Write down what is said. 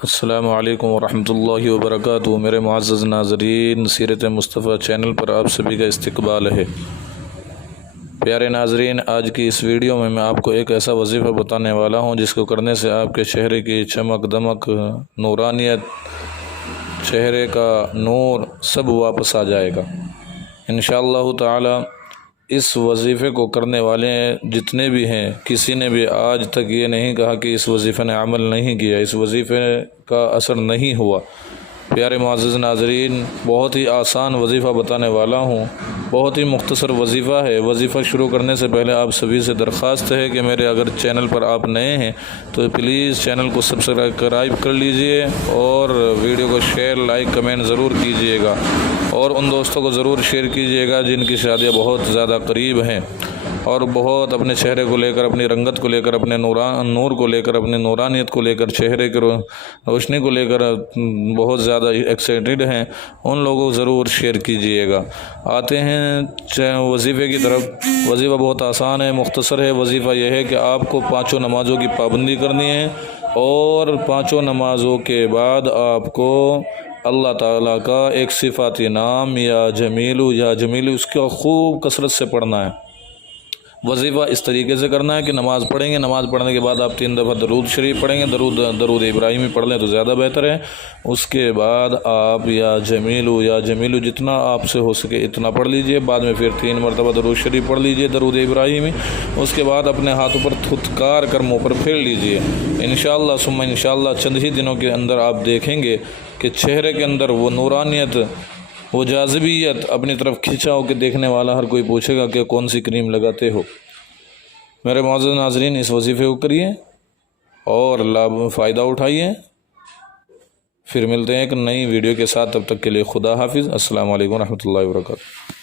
السلام علیکم ورحمۃ اللہ وبرکاتہ۔ میرے معزز ناظرین، سیرت مصطفیٰ چینل پر آپ سبھی کا استقبال ہے۔ پیارے ناظرین، آج کی اس ویڈیو میں آپ کو ایک ایسا وظیفہ بتانے والا ہوں جس کو کرنے سے آپ کے چہرے کی چمک دمک، نورانیت، چہرے کا نور سب واپس آ جائے گا انشاءاللہ تعالی۔ اس وظیفے کو کرنے والے جتنے بھی ہیں، کسی نے بھی آج تک یہ نہیں کہا کہ اس وظیفے نے عمل نہیں کیا، اس وظیفے کا اثر نہیں ہوا۔ پیارے معزز ناظرین، بہت ہی آسان وظیفہ بتانے والا ہوں، بہت ہی مختصر وظیفہ ہے۔ وظیفہ شروع کرنے سے پہلے آپ سبھی سے درخواست ہے کہ میرے اگر چینل پر آپ نئے ہیں تو پلیز چینل کو سبسکرائب کر لیجئے اور ویڈیو کو شیئر، لائک، کمنٹ ضرور کیجئے گا، اور ان دوستوں کو ضرور شیئر کیجئے گا جن کی شادیاں بہت زیادہ قریب ہیں اور بہت اپنے چہرے کو لے کر، اپنی رنگت کو لے کر، اپنے نور کو لے کر، اپنے نورانیت کو لے کر، چہرے کی روشنی کو لے کر بہت زیادہ ایکسائٹڈ ہیں۔ ان لوگوں کو ضرور شیئر کیجئے گا۔ آتے ہیں وظیفے کی طرف۔ وظیفہ بہت آسان ہے، مختصر ہے۔ وظیفہ یہ ہے کہ آپ کو 5 نمازوں کی پابندی کرنی ہے، اور 5 نمازوں کے بعد آپ کو اللہ تعالیٰ کا ایک صفاتی نام یا جمیلو اس کا خوب کثرت سے پڑھنا ہے۔ وظیفہ اس طریقے سے کرنا ہے کہ نماز پڑھیں گے، نماز پڑھنے کے بعد آپ 3 دفعہ درود شریف پڑھیں گے، درود ابراہیمی پڑھ لیں تو زیادہ بہتر ہے۔ اس کے بعد آپ یا جمیلو جتنا آپ سے ہو سکے اتنا پڑھ لیجئے۔ بعد میں پھر 3 مرتبہ درود شریف پڑھ لیجئے، درود ابراہیمی۔ اس کے بعد اپنے ہاتھوں پر تھتکار کر منہ پر پھیر لیجئے۔ انشاءاللہ ثم انشاءاللہ چند ہی دنوں کے اندر آپ دیکھیں گے کہ چہرے کے اندر وہ نورانیت، وہ جاذبیت اپنی طرف کھینچا ہو کہ دیکھنے والا ہر کوئی پوچھے گا کہ کون سی کریم لگاتے ہو۔ میرے معزز ناظرین، اس وظیفے کو کریے اور فائدہ اٹھائیے۔ پھر ملتے ہیں ایک نئی ویڈیو کے ساتھ، تب تک کے لیے خدا حافظ۔ السلام علیکم ورحمۃ اللہ وبرکاتہ۔